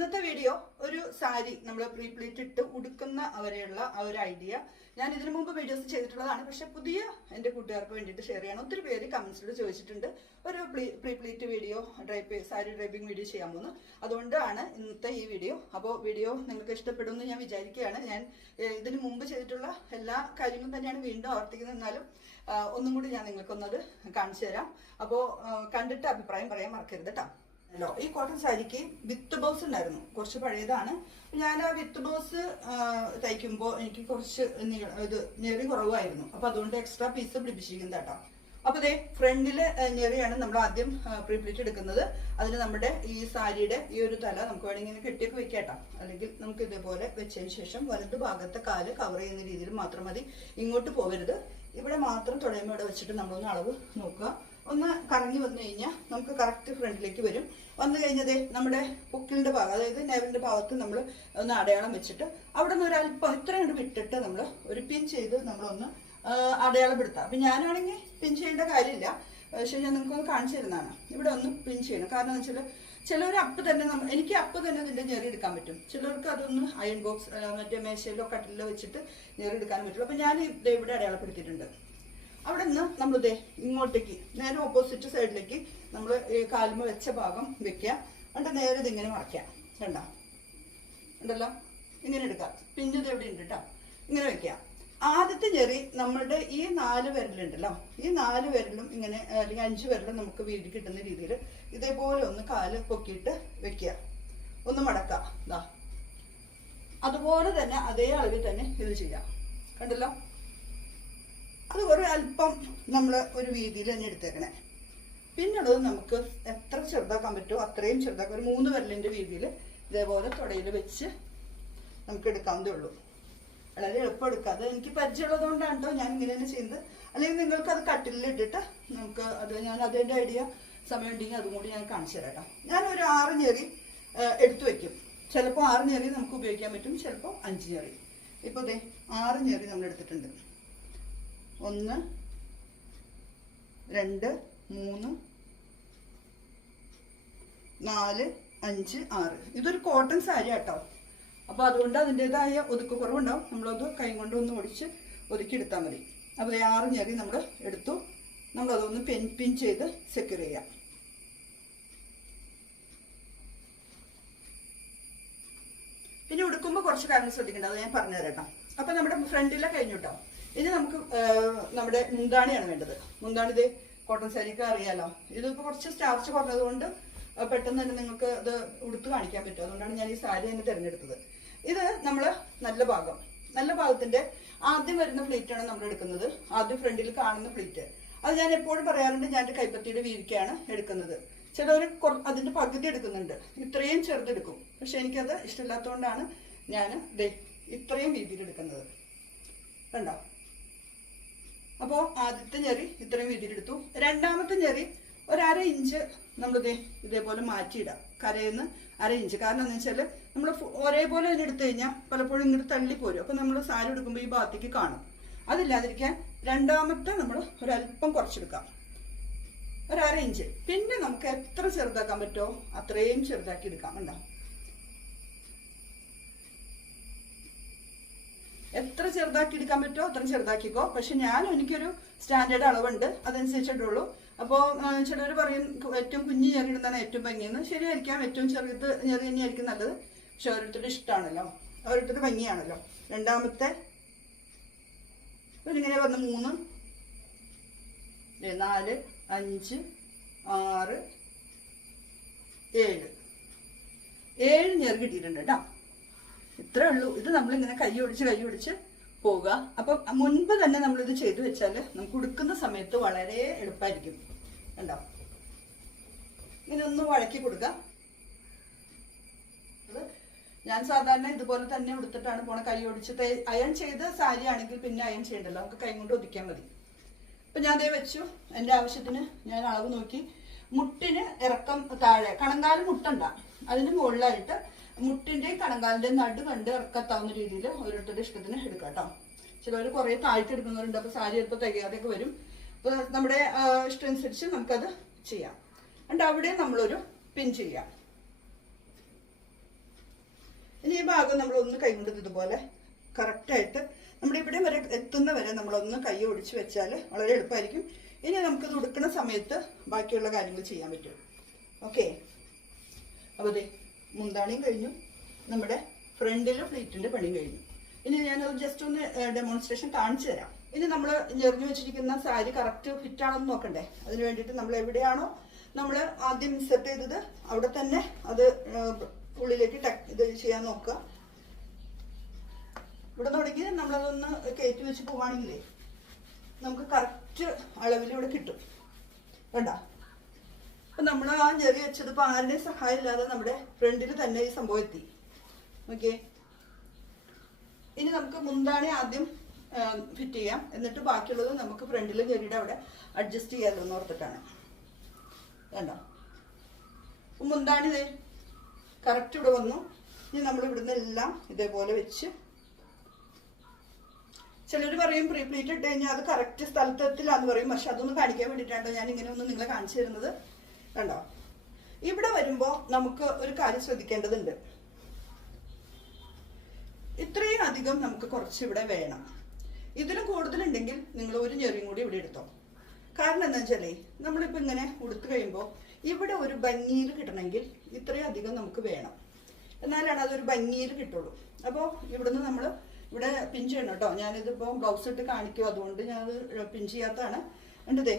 ഇന്നത്തെ വീഡിയോ ഒരു സാരി നമ്മൾ പ്രീ പ്ലീറ്റ് ഇട്ട് ഉടുക്കുന്ന വരെയുള്ള ആ ഒരു ഐഡിയ ഞാൻ ഇതിനു മുമ്പ് വീഡിയോസ് ചെയ്തിട്ടുള്ളതാണ്. പക്ഷെ പുതിയ എൻ്റെ കൂട്ടുകാർക്ക് വേണ്ടിയിട്ട് ഷെയർ ചെയ്യണം. ഒത്തിരി പേര് കമന്റ്സിൽ ചോദിച്ചിട്ടുണ്ട് ഒരു pre pleat video sari draping video ചെയ്യാൻ പോകുന്നു. അതുകൊണ്ടാണ് ഇന്നത്തെ ഈ വീഡിയോ. അപ്പോൾ വീഡിയോ നിങ്ങൾക്ക് ഇഷ്ടപ്പെടുമെന്ന് ഞാൻ വിചാരിക്കുകയാണ്. ഞാൻ ഇതിനു മുമ്പ് ചെയ്തിട്ടുള്ള എല്ലാ കാര്യങ്ങളും തന്നെയാണ് വീണ്ടും ആവർത്തിക്കുന്നത്. എന്നാലും ഒന്നും കൂടി ഞാൻ നിങ്ങൾക്കൊന്നത് കാണിച്ചു തരാം. അപ്പോൾ കണ്ടിട്ട് അഭിപ്രായം പറയാൻ മറക്കരുത് കേട്ടോ. ഈ കോട്ടൺ സാരിക്ക് വിത്ത് ബോസ് ഉണ്ടായിരുന്നു, കുറച്ച് പഴയതാണ്. ഞാൻ ആ വിത്ത് ബോസ് തയ്ക്കുമ്പോൾ എനിക്ക് കുറച്ച് ഞെറി കുറവായിരുന്നു. അപ്പൊ അതുകൊണ്ട് എക്സ്ട്രാ പീസ് പിടിപ്പിച്ചിരിക്കുന്നത് കേട്ടോ. അപ്പൊ ഇതേ ഫ്രണ്ടില് ഞെറിയാണ് നമ്മൾ ആദ്യം പ്രീപ്ലീറ്റ് എടുക്കുന്നത്. അതിന് നമ്മുടെ ഈ സാരിയുടെ ഈ ഒരു തല നമുക്ക് വേണമെങ്കിൽ ഇങ്ങനെ കെട്ടിയൊക്കെ വെക്കാട്ടോ. അല്ലെങ്കിൽ നമുക്ക് ഇതേപോലെ വെച്ചതിന് ശേഷം വലതു ഭാഗത്തെ കാല് കവർ ചെയ്യുന്ന രീതിയിൽ മാത്രം മതി. ഇങ്ങോട്ട് പോകരുത്. ഇവിടെ മാത്രം തുഴയുമ്പോൾ ഇവിടെ വെച്ചിട്ട് നമ്മളൊന്ന് അളവ് നോക്കുക. ഒന്ന് കറങ്ങി വന്നു കഴിഞ്ഞാൽ നമുക്ക് കറക്റ്റ് ഫ്രണ്ടിലേക്ക് വരും. വന്നു കഴിഞ്ഞതേ നമ്മുടെ പൊക്കിളിന്റെ ഭാഗം, അതായത് നെവലിന്റെ ഭാഗത്ത് നമ്മൾ ഒന്ന് അടയാളം വെച്ചിട്ട് അവിടെ നിന്ന് ഒരല്പം ഇത്രയും കൂടി വിട്ടിട്ട് നമ്മൾ ഒരു പിൻ ചെയ്ത് നമ്മളൊന്ന് അടയാളപ്പെടുത്താം. അപ്പൊ ഞാനാണെങ്കിൽ പിൻ ചെയ്യേണ്ട കാര്യമില്ല, പക്ഷെ ഞാൻ നിങ്ങൾക്കൊന്ന് കാണിച്ചു തരുന്നതാണ്. ഇവിടെ ഒന്ന് പിൻ ചെയ്യണം. കാരണം എന്ന് വെച്ചാൽ ചിലർ അപ്പ് തന്നെ എനിക്ക് അപ്പ് തന്നെ ഇതിന്റെ ഞെറി എടുക്കാൻ പറ്റും. ചിലർക്ക് അതൊന്ന് അയൺ ബോക്സ് മറ്റേ മേശയിലോ കട്ടിലോ വെച്ചിട്ട് ഞെറി എടുക്കാൻ പറ്റുള്ളൂ. അപ്പൊ ഞാൻ ഇവിടെ അടയാളപ്പെടുത്തിയിട്ടുണ്ട്. അവിടെ നിന്ന് നമ്മളിതേ ഇങ്ങോട്ടേക്ക് നേരെ ഓപ്പോസിറ്റ് സൈഡിലേക്ക് നമ്മൾ കാലുമ വെച്ച ഭാഗം വെക്കുക. എന്നിട്ട് നേരെ ഇതിങ്ങനെ മറയ്ക്കാം. കണ്ടോ ഉണ്ടല്ലോ, ഇങ്ങനെ എടുക്കാം. പിന്നത് എവിടെ ഉണ്ട് കേട്ടോ. ഇങ്ങനെ വെക്കാം. ആദ്യത്തെ ഞെറി നമ്മളുടെ ഈ 4 വിരലുണ്ടല്ലോ, ഈ 4 വിരലും ഇങ്ങനെ അല്ലെങ്കിൽ 5 വിരലും നമുക്ക് വീട് കിട്ടുന്ന രീതിയിൽ ഇതേപോലെ ഒന്ന് കാല് പൊക്കിയിട്ട് വെക്കുക. ഒന്ന് മടക്കാം. ഇതാ അതുപോലെ തന്നെ അതേ അളവിൽ തന്നെ ഇത് ചെയ്യാം. കണ്ടല്ലോ, അത് ഒരു അല്പം നമ്മൾ ഒരു വീതിയിൽ തന്നെ എടുത്തേക്കണേ. പിന്നുള്ളത് നമുക്ക് എത്ര ചെറുതാക്കാൻ പറ്റുമോ അത്രയും ചെറുതാക്കാം. ഒരു 3 വിരലിന്റെ വീതിയിൽ ഇതേപോലെ തുടയിൽ വെച്ച് നമുക്ക് എടുക്കാവുന്നതേ ഉള്ളൂ. വളരെ എളുപ്പം എടുക്കാം. അത് എനിക്ക് പരിചയമുള്ളത് കൊണ്ടാണ് കേട്ടോ ഞാൻ ഇങ്ങനെ തന്നെ ചെയ്യുന്നത്. അല്ലെങ്കിൽ നിങ്ങൾക്ക് അത് കട്ടിലിൽ ഇട്ടിട്ട് നമുക്ക് ഞാൻ അതിൻ്റെ ഐഡിയ സമയം ഉണ്ടെങ്കിൽ അതും കൂടി ഞാൻ കാണിച്ചു തരാം കേട്ടോ. ഞാൻ ഒരു 6 ഞെറി എടുത്തു വെക്കും. ചിലപ്പോൾ 6 ഞെറി നമുക്ക് ഉപയോഗിക്കാൻ പറ്റും, ചിലപ്പോൾ 5 ഞെറി. ഇപ്പോൾ ദേ 6 ഞെറി നമ്മൾ എടുത്തിട്ടുണ്ട്. 1 2 3 4 5 6. ഇതൊരു കോട്ടൺ സാരി കേട്ടോ. അപ്പോൾ അതുകൊണ്ട് അതിൻ്റെതായ ഒതുക്കക്കുറവുണ്ടാവും. നമ്മളത് കൈ കൊണ്ട് ഒന്ന് ഒടിച്ച് ഒതുക്കിയെടുത്താൽ മതി. അപ്പോൾ 6 ഞെറി നമ്മൾ എടുത്തു. നമ്മളതൊന്ന് പിൻ ചെയ്ത് സെക്യൂർ ചെയ്യാം. പിന്നെ ഉടുക്കുമ്പോൾ കുറച്ച് കാര്യങ്ങൾ ശ്രദ്ധിക്കേണ്ടത് ഞാൻ പറഞ്ഞു തരാം കേട്ടോ. അപ്പം നമ്മുടെ ഫ്രണ്ടിലെ കഴിഞ്ഞു കേട്ടോ. ഇനി നമുക്ക് നമ്മുടെ മുന്താണിയാണ് വേണ്ടത്. മുന്താണി ഇത് കോട്ടൺ സാരിക്ക് അറിയാലോ. ഇതിപ്പോൾ കുറച്ച് സ്റ്റാർച്ച് കുറഞ്ഞത് കൊണ്ട് പെട്ടെന്ന് തന്നെ നിങ്ങൾക്ക് ഇത് ഉടുത്ത് കാണിക്കാൻ പറ്റും. അതുകൊണ്ടാണ് ഞാൻ ഈ സാരി തന്നെ തിരഞ്ഞെടുത്തത്. ഇത് നമ്മൾ നല്ല ഭാഗത്തിന്റെ ആദ്യം വരുന്ന പ്ലീറ്റാണ് നമ്മൾ എടുക്കുന്നത്. ആദ്യം ഫ്രണ്ടിൽ കാണുന്ന പ്ലീറ്റ്. അത് ഞാൻ എപ്പോഴും പറയാറുണ്ട്, ഞാൻ എൻ്റെ കൈപ്പത്തിയുടെ വീതിക്കാണ് എടുക്കുന്നത്. ചിലവർ അതിന്റെ പകുതി എടുക്കുന്നുണ്ട്, ഇത്രയും ചെറുതെടുക്കും. പക്ഷെ എനിക്കത് ഇഷ്ടമില്ലാത്തതുകൊണ്ടാണ് ഞാൻ ഇത്രയും വീതിയിൽ എടുക്കുന്നത്. കണ്ടോ? അപ്പോൾ ആദ്യത്തെ ഞെറി ഇത്രയും വീതിയിലെടുത്തു. രണ്ടാമത്തെ ഞെറി ഒരു 1/2 ഇഞ്ച് നമ്മളിതേ ഇതേപോലെ മാറ്റിയിടാം. കരയിന്ന് 1/2 ഇഞ്ച്. കാരണം എന്താ വെച്ചാൽ നമ്മൾ ഒരേപോലെ തന്നെ എടുത്തു കഴിഞ്ഞാൽ പലപ്പോഴും ഇങ്ങോട്ട് തള്ളിപ്പോരും. അപ്പം നമ്മൾ സാരി എടുക്കുമ്പോൾ ഈ ഭാഗത്തേക്ക് കാണും. അതില്ലാതിരിക്കാൻ രണ്ടാമത്തെ നമ്മൾ ഒരല്പം കുറച്ചെടുക്കാം, ഒരു 1/2 ഇഞ്ച്. പിന്നെ നമുക്ക് എത്ര ചെറുതാക്കാൻ പറ്റുമോ അത്രയും ചെറുതാക്കി എടുക്കാം. ഉണ്ടോ? എത്ര ചെറുതാക്കി എടുക്കാൻ പറ്റുമോ അത്ര ചെറുതാക്കിക്കോ. പക്ഷെ എനിക്കൊരു സ്റ്റാൻഡേർഡ് അളവുണ്ട്, അതനുസരിച്ചിട്ടുള്ളൂ. അപ്പോൾ ചിലർ പറയും ഏറ്റവും കുഞ്ഞു ഞെറി ഇടുന്നതാണ് ഏറ്റവും ഭംഗിയെന്ന്. ശരിയായിരിക്കാം, ഏറ്റവും ചെറുത് ഞെറി തന്നെയായിരിക്കും നല്ലത്. പക്ഷെ ഓരോരുത്തരുടെ ഇഷ്ടമാണല്ലോ, ഓരോരുത്തരുടെ ഭംഗിയാണല്ലോ. രണ്ടാമത്തെ ഇങ്ങനെ വന്ന് 3 4 5 6 7 ഞെറി കിട്ടിയിട്ടുണ്ട് കേട്ടോ. ഇത്രേ ഉള്ളൂ. ഇത് നമ്മളിങ്ങനെ കൈ ഒടിച്ച് പോവുക. അപ്പം മുൻപ് തന്നെ നമ്മളിത് ചെയ്തു വെച്ചാൽ നമുക്ക് ഉടുക്കുന്ന സമയത്ത് വളരെ എളുപ്പമായിരിക്കും. കണ്ടോ? ഇങ്ങനെ ഒന്ന് വഴക്കി കൊടുക്കുക. ഞാൻ സാധാരണ ഇതുപോലെ തന്നെ ഉടുത്തിട്ടാണ് പോണ. കൈ ഒടിച്ച് അയൺ ചെയ്ത് സാരി ആണെങ്കിൽ പിന്നെ അയൺ ചെയ്യണ്ടല്ലോ, നമുക്ക് കൈ കൊണ്ട് ഒതുക്കാൻ മതി. അപ്പം ഞാൻ അതേ വെച്ചു. എൻ്റെ ആവശ്യത്തിന് ഞാൻ അളവ് നോക്കി. മുട്ടിന് ഇറക്കം താഴെ, കണങ്കാല് മുട്ടണ്ട, അതിന് മുകളിലായിട്ട് മുട്ടിന്റെ കണങ്കാലിന്റെ നടു കണ്ട് ഇറക്കത്താവുന്ന രീതിയിൽ ഓരോരുത്തരുടെ ഇഷ്ടത്തിന് എടുക്കാം കേട്ടോ. ചിലവർ കുറെ താഴ്ത്തി എടുക്കുന്നവരുണ്ട്. അപ്പൊ സാരി ചിലപ്പോൾ തികയാതെയൊക്കെ വരും. അപ്പൊ നമ്മുടെ ഇഷ്ടം അനുസരിച്ച് നമുക്കത് ചെയ്യാം. എന്നിട്ട് അവിടെ നമ്മളൊരു പിൻ ചെയ്യാം. ഇനി ഈ ഭാഗം നമ്മളൊന്ന് കൈകൊണ്ട് ഇതുപോലെ കറക്റ്റായിട്ട് നമ്മുടെ ഇവിടെ വരെ എത്തുന്ന വരെ നമ്മളൊന്ന് കൈ ഒടിച്ച് വെച്ചാൽ വളരെ എളുപ്പമായിരിക്കും. ഇനി നമുക്കിത് ഉടുക്കുന്ന സമയത്ത് ബാക്കിയുള്ള കാര്യങ്ങൾ ചെയ്യാൻ പറ്റും. ഓക്കെ, അപ്പോൾ അതെ മുന്താണിയും കഴിഞ്ഞു, നമ്മുടെ ഫ്രണ്ടിലും ഫ്ലീറ്റിൻ്റെ പണിയും കഴിഞ്ഞു. ഇനി ഞാനത് ജസ്റ്റ് ഒന്ന് ഡെമോൺസ്ട്രേഷൻ കാണിച്ചു തരാം. ഇനി നമ്മൾ ഞെറിഞ്ഞു വെച്ചിരിക്കുന്ന സാരി കറക്റ്റ് ഫിറ്റ് ആണെന്ന് നോക്കണ്ടേ? അതിന് വേണ്ടിയിട്ട് നമ്മൾ എവിടെയാണോ നമ്മൾ ആദ്യം ഇൻസെർട്ട് ചെയ്തത് അവിടെ തന്നെ അത് ഉള്ളിലേക്ക് ഇത് ചെയ്യാൻ നോക്കുക. ഇവിടെ തുടങ്ങി നമ്മളതൊന്ന് കയറ്റി വെച്ച് പോവാണെങ്കിലേ നമുക്ക് കറക്റ്റ് അളവിൽ ഇവിടെ കിട്ടും. വേണ്ട, അപ്പം നമ്മൾ ആ ഞെറി വെച്ചത് ഇപ്പോൾ ആരുടെയും സഹായം ഇല്ലാതെ നമ്മുടെ ഫ്രണ്ടിൽ തന്നെ ഈ സംഭവം എത്തി. ഓക്കെ, ഇനി നമുക്ക് മുന്താണി ആദ്യം ഫിറ്റ് ചെയ്യാം, എന്നിട്ട് ബാക്കിയുള്ളത് നമുക്ക് ഫ്രണ്ടിൽ ഞെറിയുടെ അവിടെ അഡ്ജസ്റ്റ് ചെയ്യാമെന്ന് ഓർത്തിട്ടാണ്. വേണ്ട, മുന്താണി കറക്റ്റ് ഇവിടെ വന്നു. ഇനി നമ്മൾ ഇവിടുന്ന് എല്ലാം ഇതേപോലെ വെച്ച്, ചിലർ പറയും പ്രീ പ്ലീറ്റ് ഇട്ട് കഴിഞ്ഞാൽ അത് കറക്റ്റ് സ്ഥലത്തെത്തില്ലാന്ന് പറയും. പക്ഷെ അതൊന്നും കാണിക്കാൻ വേണ്ടിയിട്ടാണ് ഞാൻ ഇങ്ങനെ ഒന്ന് നിങ്ങളെ കാണിച്ചു തരുന്നത്. കണ്ടോ, ഇവിടെ വരുമ്പോൾ നമുക്ക് ഒരു കാര്യം ശ്രദ്ധിക്കേണ്ടതുണ്ട്. ഇത്രയും അധികം നമുക്ക് കുറച്ച് ഇവിടെ വേണം. ഇതിലും കൂടുതലുണ്ടെങ്കിൽ നിങ്ങൾ ഒരു ഞെറിയും കൂടി ഇവിടെ എടുത്തോ. കാരണം എന്താ വെച്ചാലേ നമ്മളിപ്പോൾ ഇങ്ങനെ ഉടുത്ത് കഴിയുമ്പോൾ ഇവിടെ ഒരു ഭംഗിയിൽ കിട്ടണമെങ്കിൽ ഇത്രയും അധികം നമുക്ക് വേണം, എന്നാലാണ് അതൊരു ഭംഗിയിൽ കിട്ടുള്ളൂ. അപ്പോൾ ഇവിടുന്ന് നമ്മൾ ഇവിടെ പിൻ ചെയ്യണം കേട്ടോ. ഞാനിതിപ്പോൾ ബ്ലൗസ് ഇട്ട് കാണിക്കും, അതുകൊണ്ട് ഞാനത് പിൻ ചെയ്യാത്തതാണ്. കണ്ടതേ,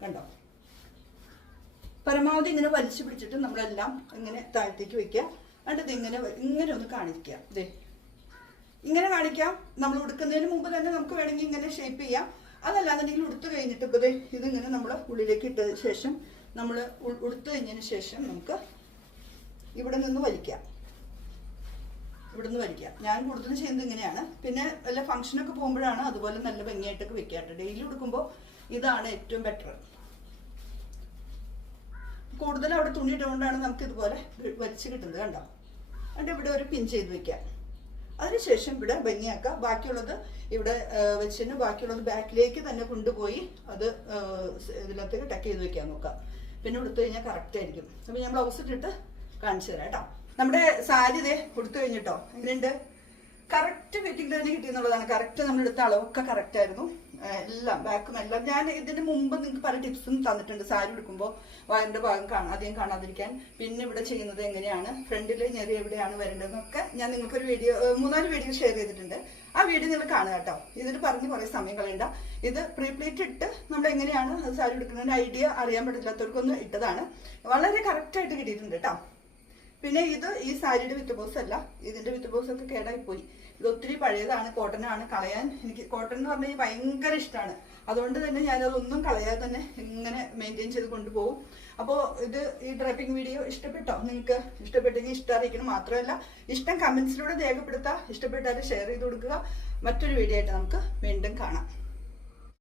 കണ്ടോ, പരമാവധി ഇങ്ങനെ വലിച്ചു പിടിച്ചിട്ട് നമ്മളെല്ലാം ഇങ്ങനെ താഴത്തേക്ക് വെക്കുക. കണ്ടത് ഇങ്ങനെ ഒന്ന് കാണിക്കുക. ഇതേ ഇങ്ങനെ കാണിക്കാം. നമ്മൾ ഉടുക്കുന്നതിന് മുമ്പ് തന്നെ നമുക്ക് വേണമെങ്കിൽ ഇങ്ങനെ ഷേപ്പ് ചെയ്യാം. അതല്ലാന്നുണ്ടെങ്കിൽ ഉടുത്ത് കഴിഞ്ഞിട്ട് ഇപ്പോൾ ഇതിങ്ങനെ നമ്മൾ ഉള്ളിലേക്ക് ഇട്ടതിന് ശേഷം നമ്മൾ ഉടുത്ത് കഴിഞ്ഞതിന് ശേഷം നമുക്ക് ഇവിടെ നിന്ന് വലിക്കാം. ഇവിടെ നിന്ന് വലിക്കാം. ഞാൻ കൂടുതലും ചെയ്യുന്നത് ഇങ്ങനെയാണ്. പിന്നെ വല്ല ഫംഗ്ഷനൊക്കെ പോകുമ്പോഴാണ് അതുപോലെ നല്ല ഭംഗിയായിട്ടൊക്കെ വെക്കാറുണ്ട്. ഡെയിലി ഉടുക്കുമ്പോൾ ഇതാണ് ഏറ്റവും ബെറ്റർ. കൂടുതൽ അവിടെ തുണി ഇട്ടുകൊണ്ടാണ് നമുക്ക് ഇതുപോലെ വലിച്ച് കിട്ടുന്നത്. കണ്ടോ, എന്നിട്ട് ഇവിടെ ഒരു പിൻ ചെയ്ത് വെക്കാം. അതിനുശേഷം ഇവിടെ ഭംഗിയാക്കുക. ബാക്കിയുള്ളത് ഇവിടെ വെച്ചിന് ബാക്കിയുള്ളത് ബാക്കിലേക്ക് തന്നെ കൊണ്ടുപോയി അത് ഇതിനകത്തേക്ക് ടക്ക് ചെയ്ത് വെക്കാൻ നോക്കാം. പിന്നെ ഉടുത്തു കഴിഞ്ഞാൽ കറക്റ്റ് ആയിരിക്കും. അപ്പം ഞാൻ ബ്ലൗസ് ഇട്ടിട്ട് കാണിച്ചു തരാം കേട്ടോ. നമ്മുടെ സാരി ഇതേ ഉടുത്തു കഴിഞ്ഞിട്ടോ, എങ്ങനെയുണ്ട്? കറക്റ്റ് ഫിറ്റിംഗ് തന്നെ കിട്ടിയെന്നുള്ളതാണ്. കറക്റ്റ് നമ്മളെടുത്ത അളവൊക്കെ കറക്റ്റ് ആയിരുന്നു. എല്ലാം ബാക്കും എല്ലാം ഞാൻ ഇതിന് മുമ്പ് നിങ്ങൾക്ക് പല ടിപ്സും തന്നിട്ടുണ്ട്. സാരി എടുക്കുമ്പോൾ വയറിൻ്റെ ഭാഗം അധികം കാണാതിരിക്കാൻ, പിന്നെ ഇവിടെ ചെയ്യുന്നത് എങ്ങനെയാണ്, ഫ്രണ്ടിൽ ഞെറി എവിടെയാണ് വരേണ്ടതെന്നൊക്കെ ഞാൻ നിങ്ങൾക്കൊരു വീഡിയോ 3-4 വീഡിയോ ഷെയർ ചെയ്തിട്ടുണ്ട്. ആ വീഡിയോ നിങ്ങൾ കാണുക കേട്ടോ. ഇതിൽ പറഞ്ഞ് കുറേ സമയം കളയണ്ട. ഇത് പ്രീ പ്ലീറ്റ് ഇട്ട് നമ്മൾ എങ്ങനെയാണ് സാരി എടുക്കുന്നതിൻ്റെ ഐഡിയ അറിയാൻ പറ്റില്ലാത്തവർക്കൊന്ന് ഇട്ടതാണ്. വളരെ കറക്റ്റായിട്ട് കിട്ടിയിട്ടുണ്ട് കേട്ടോ. പിന്നെ ഇത് ഈ സാരിയുടെ വിത്ത് ബോക്സ് അല്ല, ഇതിൻ്റെ വിത്ത് ബോക്സ് ഒക്കെ കേടായിപ്പോയി. ഇത് ഒത്തിരി പഴയതാണ്, കോട്ടനാണ്. കളയാൻ എനിക്ക് കോട്ടൺ എന്ന് പറഞ്ഞാൽ ഭയങ്കര ഇഷ്ടമാണ്. അതുകൊണ്ട് തന്നെ ഞാനതൊന്നും കളയാതെ തന്നെ ഇങ്ങനെ മെയിൻറ്റെയിൻ ചെയ്ത് കൊണ്ടുപോകും. അപ്പോൾ ഇത് ഈ ഡ്രൈപ്പിംഗ് വീഡിയോ ഇഷ്ടപ്പെട്ടോ? നിങ്ങൾക്ക് ഇഷ്ടപ്പെട്ടെങ്കിൽ ഇഷ്ടം അറിയിക്കണം. മാത്രമല്ല ഇഷ്ടം കമൻസിലൂടെ രേഖപ്പെടുത്തുക. ഇഷ്ടപ്പെട്ടാൽ ഷെയർ ചെയ്ത് കൊടുക്കുക. മറ്റൊരു വീഡിയോ ആയിട്ട് നമുക്ക് വീണ്ടും കാണാം.